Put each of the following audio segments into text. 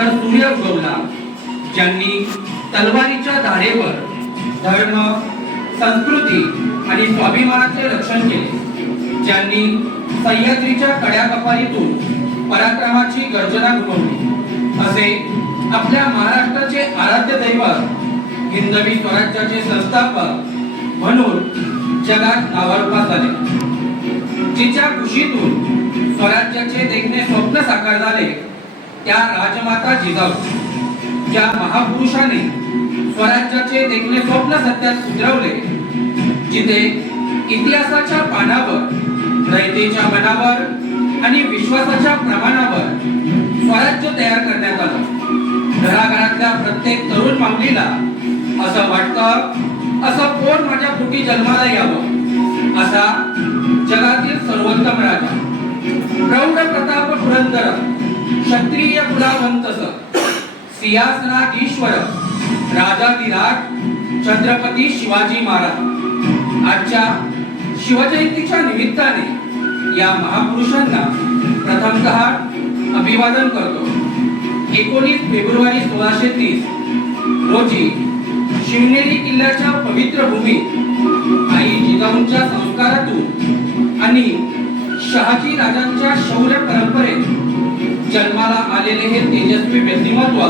प्रखर सूर्य उगवला, ज्यांनी तलवारीच्या धारेवर धर्म, संस्कृती आणि स्वाभिमानाचे रक्षण केले, ज्यांनी सह्याद्रीच्या कड्याकपारीतून पराक्रमाची गर्जना घुमवली, असे आपल्या महाराष्ट्राचे आराध्य दैवत हिंदवी स्वराज्याचे संस्थापक म्हणून जगात नावारूपास आले. जिच्या कुशीतून स्वराज्याचे देखणे स्वप्न साकार झाले, त्या राजमाता जिजाऊ, ज्या महापुरुषाने स्वराज्याचे देखणे स्वप्न सत्यात उतरवले, जिथे इतिहासाच्या पानावर, रयतेच्या मनावर आणि विश्वासाच्या प्रमाणावर स्वराज्य तयार करण्यात आलं. घराघरातल्या प्रत्येक तरुण माऊलीला असं वाटतं, असं कोण माझ्या पोटी जन्माला यावं, असा जगातील सर्वोत्तम राजा, प्रौढ प्रताप पुरंदर, क्षत्रिय कुलावंतस, सिंहासनाधीश्वर, राजाधिराज छत्रपती शिवाजी महाराज. आजच्या शिवजयंतीच्या निमित्ताने या महापुरुषांना प्रथमतः अभिवादन करतो. 19 फेब्रुवारी 1630 रोजी शिवनेरी किल्ल्याच्या पवित्र भूमीत आई जिजाऊंच्या संस्कारातून आणि शहाजी राजांच्या शौर्य परंपरेत जन्माला आलेले हे तेजस्वी व्यक्तिमत्व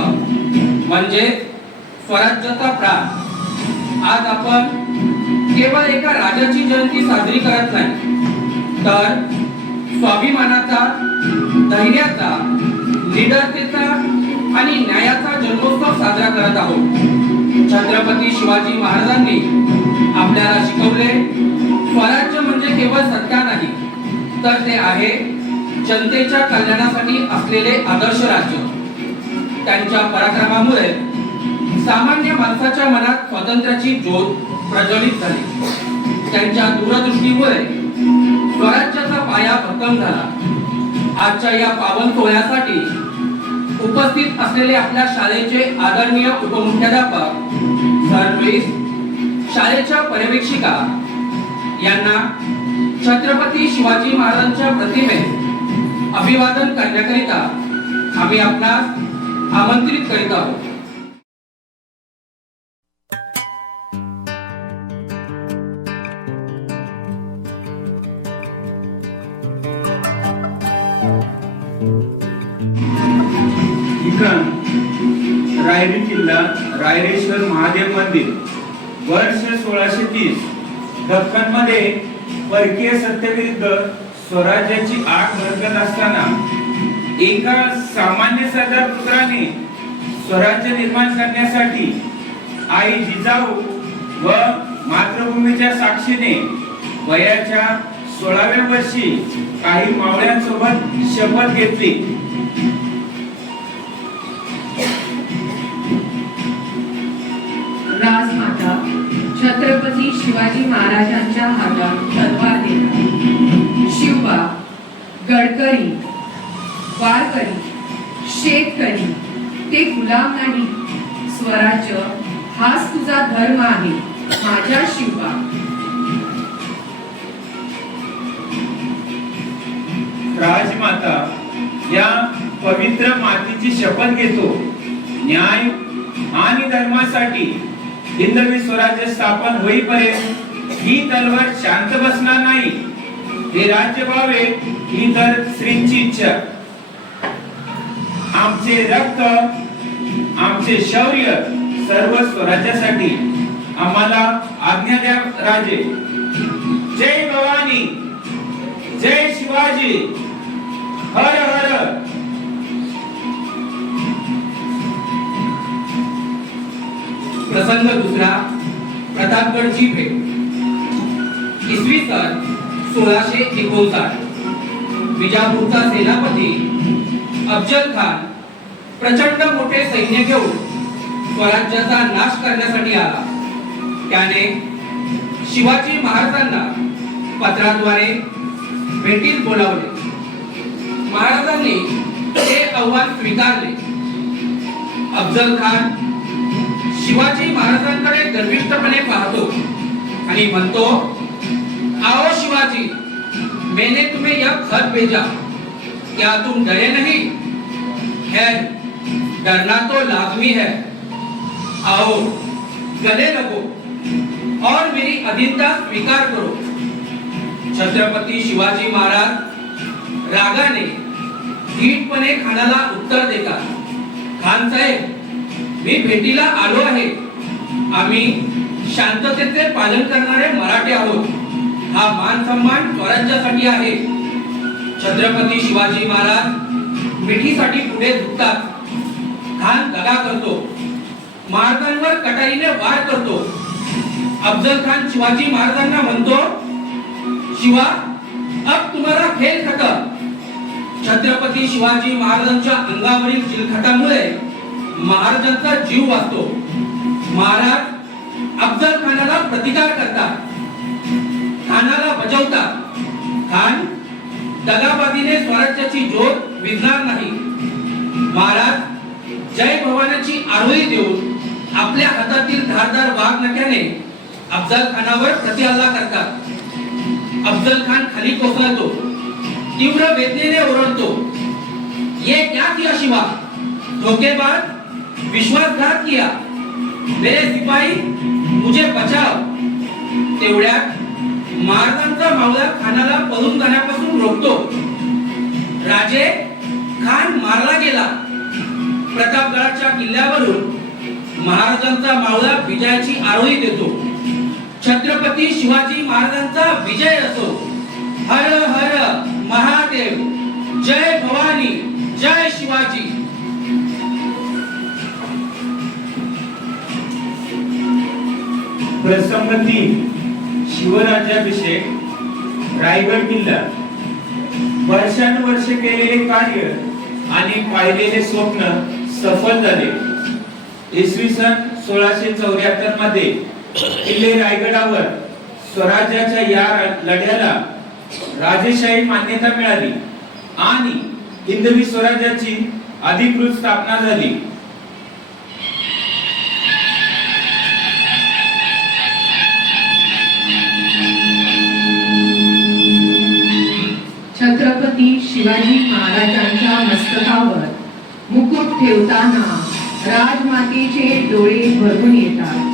म्हणजे स्वराज्याचा प्राण. आज आपण केवळ एका राजाची जयंती साजरी करत नाही, तर स्वाभिमानाचा, धैर्याचा, निडरतेचा आणि न्यायाचा जन्मोत्सव साजरा करत आहोत. छत्रपती शिवाजी महाराजांनी आपल्याला शिकवले, स्वराज्य म्हणजे केवळ सत्ता नाही, तर ते आहे जनतेच्या कल्याणासाठी असलेले आदर्श राज्य. त्यांच्या पराक्रमामुळे सामान्य माणसाच्या मनात स्वातंत्र्याची ज्योत प्रज्वलित झाली. त्यांच्या दूरदृष्टीमुळे स्वराज्याचा पाया भक्कम झाला. आजच्या या पावन सोहळ्यासाठी उपस्थित असलेले आपल्या शाळेचे आदरणीय उपमुख्याध्यापक सर लुईस, शाळेच्या पर्यवेक्षिका यांना छत्रपती शिवाजी महाराजांच्या प्रतिमेस अभिवादन करण्याकरिता आम्ही आपणास आमंत्रित करीत आहोत. रायरी किल्ला, रायरेश्वर महादेव मंदिर, वर्ष 1630. दख्खन मध्ये परकीय सत्तेविरुद्ध स्वराज्याची आग भडकत असताना एका सामान्य सरदार पुत्राने स्वराज्य निर्माण करण्यासाठी आई जिजाऊ व मातृभूमीच्या साक्षीने वयाच्या 16व्या वर्षी काही मावळ्यांसोबत शपथ घेतली. राजमाता छत्रपती शिवाजी महाराजांच्या हातात तलवार देणार. शिवबा, गडकरी, वारकरी, शेतकरी ते गुलाम नाही. स्वराज्य हाच तुझा धर्म आहे माझ्या शिवबा. राजमाता या पवित्र मातेची शपथ घेतो. न्याय आणि धर्मासाठी हिंदवी स्वराज्य स्थापन होईपर्यंत ही तलवार शांत बसणार नाही. हे राज्य व्हावे ही तर श्रींची इच्छा. आमचे रक्त, आमचे शौर्य सर्व स्वराज्यासाठी. आम्हाला आज्ञा द्या राजे. जय भवानी, जय शिवाजी, हर हर. प्रसंग दुसरा, प्रतापगडची भेट. इसवी सन 1659. विजापूरचा सेनापती अफजल खान प्रचंड मोठे सैन्य घेऊन स्वराज्याचा नाश करण्यासाठी आला. त्याने शिवाजी महाराजांना पत्राद्वारे भेटीस बोलावले. महाराजांनी ते आव्हान स्वीकारले. अफजल खान शिवाजी महाराजांकडे गर्विष्ठपणे पाहतो आणि म्हणतो, आओ शिवाजी, मैंने तुम्हें यह खत भेजा, क्या तुम डरे नहीं? खैर, डरना तो लाजमी है। आओ गले लगो और मेरी अधीनता स्वीकार करो। छत्रपती शिवाजी महाराज रागाने धीटपणे खानाला उत्तर देतात, खान साहेब, मी भेटीला आलो आहे। आम्ही शांततेचे पालन करणारे मराठे आहोत। हा मान सन्मान स्वराज्यासाठी आहे। छत्रपती शिवाजी महाराज मिठीसाठी पुढे झुकतात। खान दगा करतो, महाराजांवर कटारीने वार करतो। अफजल खान शिवाजी महाराजांना म्हणतो, शिवा, अब तुम्हारा खेळ खतम। छत्रपती शिवाजी महाराजांच्या अंगावरील चिलखतामुळे महाराजांचा जीव वाचतो। महाराज अफजल खानाला प्रतिकार करतात, खानाला बजावतात। खान दगाबाजीने स्वराज्याची ज्योत विझणार नाही। महाराज जय भवानीची आरोळी देऊन आपल्या हातातील धारदार वाघ नख्याने अफजल खानावर प्रतिहल्ला करतात। अफजल खान खाली कोसळतो, तीव्र वेदनेने ओरडतो, ये क्या किया शिवा? धोखेबाज, विश्वासघात किया। मेरे सिपाही, मुझे बचाव। तेवढ्यात महाराजांचा मावळा खानाला पळून जाण्यापासून रोखतो। राजे, खान मारला गेला। प्रतापगडाच्या किल्ल्यावरून महाराजांचा मावळा विजयाची आरोळी देतो। छत्रपती शिवाजी महाराजांचा विजय असो। हर हर महादेव, जय भवानी, जय शिवाजी। प्रसंगती शिवराज्याभिषेक, रायगड किल्ला, वर्षानुवर्ष केलेले कार्य आणि पाहिलेले स्वप्न सफल झाले। इसवी सन 1674 मध्ये किल्ले रायगडावर स्वराज्याच्या या लढ्याला राजेशाही मान्यता मिळाली आणि हिंदवी स्वराज्याची अधिकृत स्थापना झाली। छत्रपती शिवाजी महाराजांच्या मस्तकावर मुकुट ठेवताना राजमातेचे डोळे भरून येतात।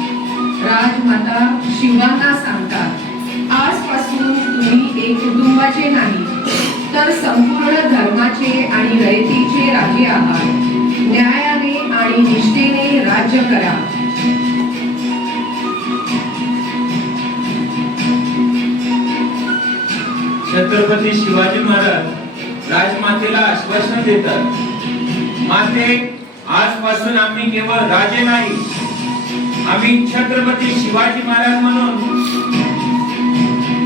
राजमाता शिवांना सांगतात, आजपासून तुम्ही एक कुटुंबाचे नाही तर संपूर्ण धर्माचे आणि रयतेचे राजे आहात। न्यायाने आणि निष्ठेने राज्य करा। छत्रपती शिवाजी महाराज राजमातेला आश्वासन देतात, माते, आजपासून आम्ही केवळ राजे नाही, आम्ही छत्रपती शिवाजी महाराज म्हणून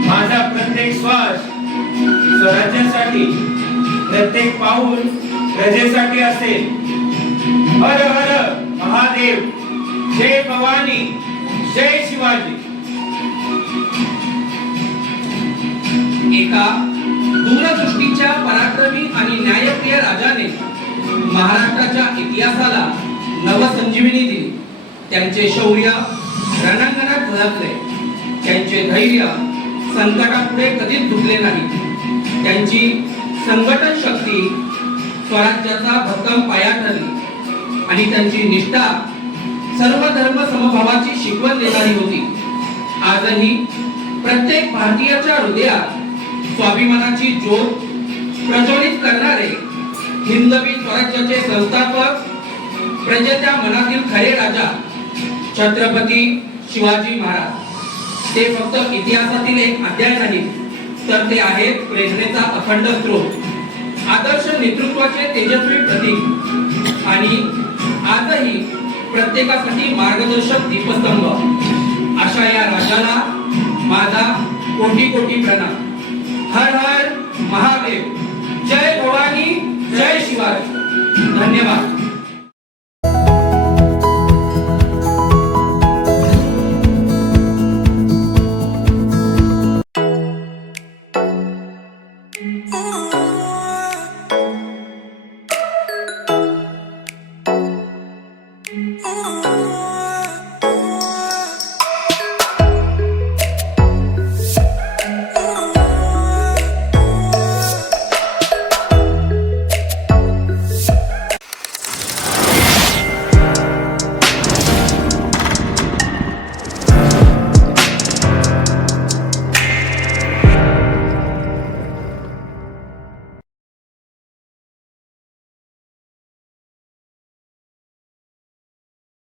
माझा प्रत्येक श्वास स्वराज्यासाठी, प्रत्येक पाऊल प्रजेसाठी असेल। हर हर महादेव, जय भवानी, जय शिवाजी। एका दूरदृष्टीच्या पराक्रमी आणि न्यायप्रिय राजाने महाराष्ट्राच्या इतिहासाला नवसंजीवनी दिली। त्यांचे शौर्य रणांगणात झळकले, त्यांचे धैर्य संकटापुढे कधीच झुकले नाही। त्यांची संघटन शक्ती स्वराज्याचा भक्कम पाया ठरली आणि त्यांची निष्ठा सर्व धर्म समभावाची शिकवण देणारी होती। आजही प्रत्येक भारतीयाच्या हृदयात स्वाभिमानाची ज्योत प्रज्वलित करणारे हिंदवी स्वराज्याचे संस्थापक, प्रजेच्या मनातील खरे राजा छत्रपती शिवाजी महाराज। ते फक्त इतिहासातील एक अध्याय नाही, तर ते आहेत प्रेरणेचा अखंड स्रोत, आदर्श नेतृत्वाचे तेजस्वी प्रतीक आणि आजही प्रत्येकासाठी मार्गदर्शक दीपस्तंभ। अशा या राजाला माझा कोटी कोटी प्रणाम। हर हर महादेव, जय भवानी, जय शिवाजी। धन्यवाद। Oh